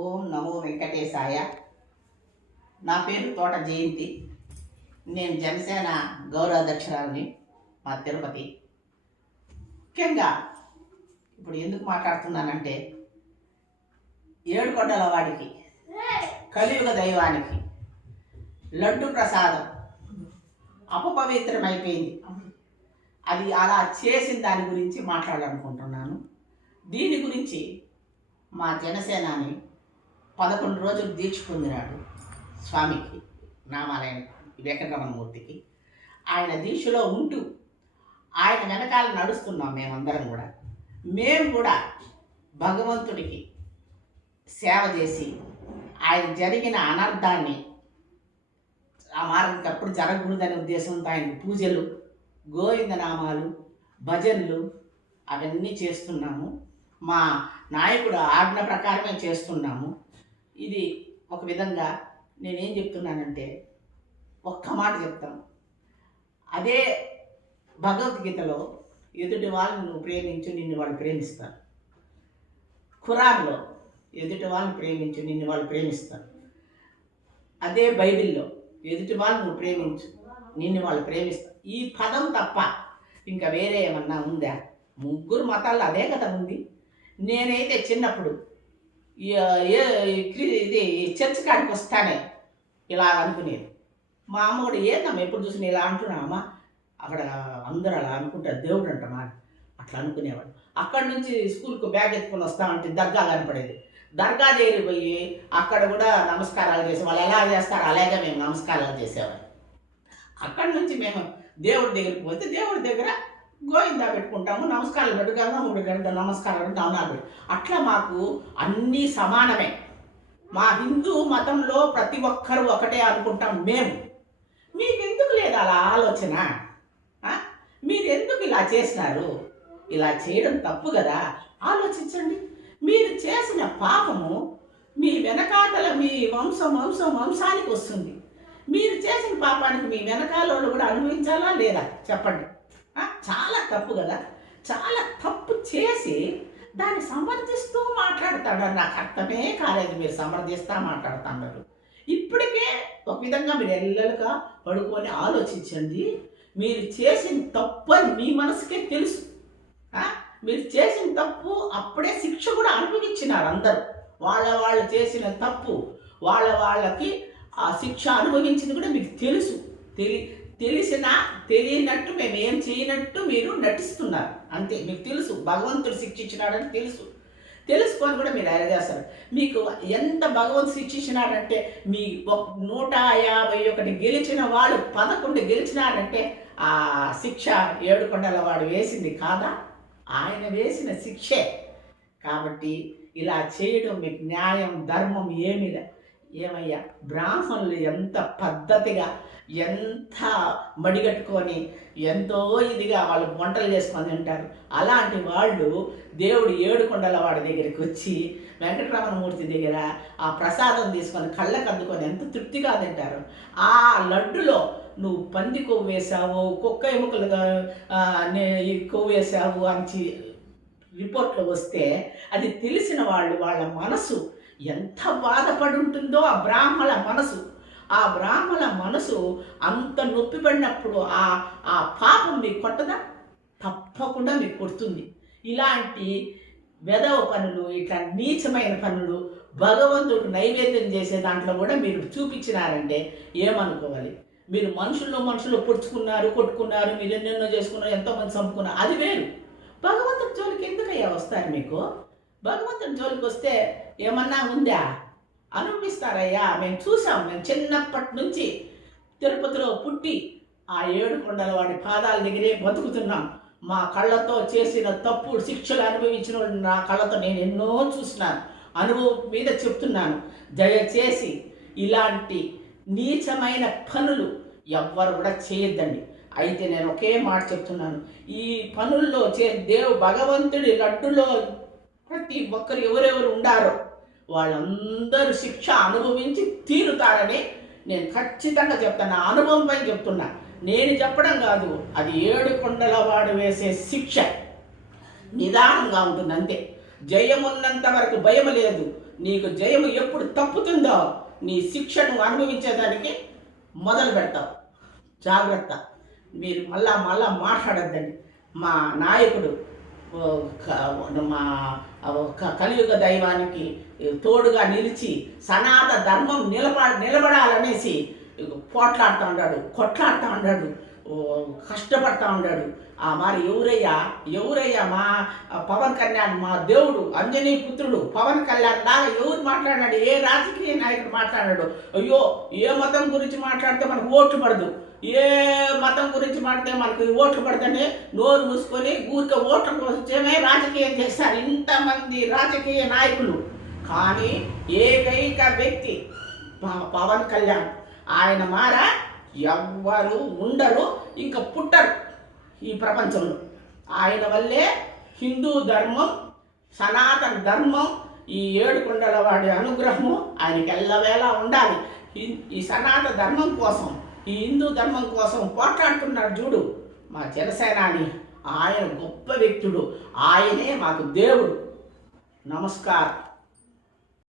ఓం నమో వెంకటేశాయ. నా పేరు తోట జయంతి. నేను జనసేన గౌరవ అధ్యక్షురాలిని, మా తిరుపతి. ముఖ్యంగా ఇప్పుడు ఎందుకు మాట్లాడుతున్నానంటే, ఏడుకొండల వాడికి, కలియుగ దైవానికి లడ్డు ప్రసాదం అపవిత్రమైపోయింది. అది అలా చేసిన దాని గురించి మాట్లాడాలనుకుంటున్నాను. దీని గురించి మా జనసేనాని 11 రోజులు దీక్ష పొందినాడు స్వామికి, నామాలయం వెంకటరమణమూర్తికి. ఆయన దీక్షలో ఉంటూ ఆయన వెనకాల నడుస్తున్నాం మేమందరం కూడా. మేము కూడా భగవంతుడికి సేవ చేసి ఆయన జరిగిన అనర్థాన్ని ఆ మార్గం ఎప్పుడు జరగకూడదనే ఉద్దేశంతో ఆయన పూజలు, గోవిందనామాలు, భజనలు అవన్నీ చేస్తున్నాము. మా నాయకుడు ఆజ్ఞ ప్రకారమే చేస్తున్నాము. ఇది ఒక విధంగా నేనేం చెప్తున్నానంటే, ఒక్క మాట చెప్తాను. అదే భగవద్గీతలో ఎదుటి వాళ్ళని నువ్వు ప్రేమించు, నిన్ను వాళ్ళు ప్రేమిస్తారు. ఖురాన్లో ఎదుటి వాళ్ళని ప్రేమించు, నిన్ను వాళ్ళు ప్రేమిస్తారు. అదే బైబిల్లో ఎదుటి వాళ్ళు నువ్వు ప్రేమించు, నిన్ను వాళ్ళు ప్రేమిస్తారు. ఈ పదం తప్ప ఇంకా వేరే ఏమన్నా ఉందా? ముగ్గురు మతాల్లో అదే కదా ఉంది. నేనైతే చిన్నప్పుడు ఇది చర్చ్ కాడికి వస్తానే ఇలా అనుకునేది. మా అమ్మ కూడా ఏందమ్మా ఎప్పుడు చూసిన ఇలా అంటున్నామా, అక్కడ అందరూ అలా అనుకుంటారు, దేవుడు అంటమా అట్లా అనుకునేవాడు. అక్కడి నుంచి స్కూల్కి బ్యాగ్ ఎత్తుకొని వస్తామంటే దర్గా కనపడేది. దర్గా దగ్గర పోయి అక్కడ కూడా నమస్కారాలు చేసే వాళ్ళు ఎలా చేస్తారో అలాగే మేము నమస్కారాలు చేసేవాళ్ళం. అక్కడి నుంచి మేము దేవుడి దగ్గరికి పోతే దేవుడి దగ్గర గోవిందా పెట్టుకుంటాము, నమస్కారాలు పెట్టుకుంటాము, 3 గంటల నమస్కారాలు దవనాలు పెట్టు. అట్లా మాకు అన్నీ సమానమే. మా హిందూ మతంలో ప్రతి ఒక్కరూ ఒకటే అనుకుంటాం మేము. మీకెందుకు లేదు అలా ఆలోచన? మీరు ఎందుకు ఇలా చేసినారు? ఇలా చేయడం తప్పు కదా. ఆలోచించండి. మీరు చేసిన పాపము మీ వెనకాతల మీ వంశానికి వస్తుంది. మీరు చేసిన పాపానికి మీ వెనకాల వాళ్ళు కూడా అనుభవించాలా లేదా చెప్పండి. చాలా తప్పు కదా. చాలా తప్పు చేసి దాన్ని సమర్థిస్తూ మాట్లాడతాడు. నాకు అర్థమే కాలేదు. మీరు సమర్థిస్తా మాట్లాడుతున్నారు. ఇప్పటికే ఒక విధంగా మీరు ఎల్లలుగా పడుకొని ఆలోచించండి. మీరు చేసిన తప్పు అని మీ మనసుకే తెలుసు. మీరు చేసిన తప్పు అప్పుడే శిక్ష కూడా అనుభవించినారు అందరూ. వాళ్ళు చేసిన తప్పు వాళ్ళకి ఆ శిక్ష అనుభవించింది కూడా మీకు తెలుసు. తెలిసినా తెలియనట్టు మేము ఏం చేయనట్టు మీరు నటిస్తున్నారు అంతే. మీకు తెలుసు భగవంతుడు శిక్షించినాడని తెలుసుకొని కూడా మీరు అరగేస్తారు. మీకు ఎంత భగవంతుడు శిక్షించినాడంటే, మీ 151 గెలిచిన వాడు 11 గెలిచినాడంటే ఆ శిక్ష ఏడుకొండల వాడు వేసింది కాదా? ఆయన వేసిన శిక్షే. కాబట్టి ఇలా చేయడం మీకు న్యాయం ధర్మం ఏమయ్యా? బ్రాహ్మణులు ఎంత పద్ధతిగా, ఎంత మడిగట్టుకొని, ఎంతో ఇదిగా వాళ్ళు వంటలు చేసుకొని తింటారు. అలాంటి వాళ్ళు దేవుడు ఏడుకొండల వాడి దగ్గరికి వచ్చి వెంకటరమణమూర్తి దగ్గర ఆ ప్రసాదం తీసుకొని కళ్ళకు అద్దుకొని ఎంత తృప్తిగా తింటారు. ఆ లడ్డులో నువ్వు పంది కొవ్వు వేసావు, కుక్క ఎముకలుగా కొవ్వు వేసావు అని రిపోర్ట్లో వస్తే అది తెలిసిన వాళ్ళ మనసు ఎంత బాధపడి ఉంటుందో ఆ బ్రాహ్మణ మనసు అంత నొప్పి పడినప్పుడు ఆ పాపం మీకు కొట్టదా? తప్పకుండా మీకు కొడుతుంది. ఇలాంటి వెధవ పనులు, ఇట్లా నీచమైన పనులు భగవంతుడు నైవేద్యం చేసే దాంట్లో కూడా మీరు చూపించినారంటే ఏమనుకోవాలి? మీరు మనుషులు పొడుచుకున్నారు, కొట్టుకున్నారు, మీరు ఎన్నెన్నో చేసుకున్నారు, ఎంతోమంది చంపుకున్నారు, అది వేరు. భగవంతుడి జోలికి ఎందుకయ్యా వస్తారు? మీకు భగవంతుడి జోలికి వస్తే ఏమన్నా ఉందా? అనుభవిస్తారయ్యా. మేము చూసాం. మేము చిన్నప్పటి నుంచి తిరుపతిలో పుట్టి ఆ ఏడుకొండల వాడి పాదాల దగ్గరే బతుకుతున్నాం. మా కళ్ళతో చేసిన తప్పుడు శిక్షలు అనుభవించిన నా కళ్ళతో నేను ఎన్నో చూసినాను. అనుభవం మీద చెప్తున్నాను. దయచేసి ఇలాంటి నీచమైన పనులు ఎవ్వరు కూడా చేయొద్దండి. అయితే నేను ఒకే మాట చెప్తున్నాను. ఈ పనుల్లో భగవంతుడి లడ్డులో ప్రతి ఒక్కరు ఎవరెవరు ఉండారో వాళ్ళందరూ శిక్ష అనుభవించి తీరుతారని నేను ఖచ్చితంగా చెప్తాను. నా అనుభవం పైన చెప్తున్నా. నేను చెప్పడం కాదు, అది ఏడుకొండల వాడు వేసే శిక్ష నిదానంగా ఉంటుంది అంతే. జయమున్నంత వరకు భయం లేదు. నీకు జయము ఎప్పుడు తప్పుతుందో నీ శిక్షను అనుభవించేదానికి మొదలు పెడతావు. జాగ్రత్త. మీరు మళ్ళా మాట్లాడద్దండి. మా నాయకుడు మా కలియుగ దైవానికి తోడుగా నిలిచి సనాతన ధర్మం నిలబడాలనేసి పోట్లాడుతూ ఉన్నాడు, కొట్లాడుతూ ఉన్నాడు, కష్టపడతా ఉన్నాడు. మరి ఎవరయ్యా మా పవన్ కళ్యాణ్, మా దేవుడు అంజనీ పుత్రుడు పవన్ కళ్యాణ్ లాగా ఎవరు మాట్లాడాడు? ఏ రాజకీయ నాయకుడు మాట్లాడాడు? అయ్యో, ఏ మతం గురించి మాట్లాడితే మనకు ఓట్లు పడదు, ఏ మతం గురించి మాట్లాడితే మనకు ఓట్లు పడదని నోరు మూసుకొని ఊరికే ఓట్ల కోసమే రాజకీయం చేస్తారు ఇంతమంది రాజకీయ నాయకులు. కానీ ఏకైక వ్యక్తి పవన్ కళ్యాణ్. ఆయన మారా ఎవ్వరు ఉండరు, ఇంకా పుట్టరు ఈ ప్రపంచంలో. ఆయన వల్లే హిందూ ధర్మం, సనాతన ధర్మం, ఈ ఏడుకొండల వాడి అనుగ్రహము ఆయనకి ఎల్లవేళ ఉండాలి. ఈ సనాతన ధర్మం కోసం, ఈ హిందూ ధర్మం కోసం పోట్లాడుతున్నాడు చూడు మా జనసేనాని. ఆయన గొప్ప వ్యక్తుడు, ఆయనే మాకు దేవుడు. నమస్కారం.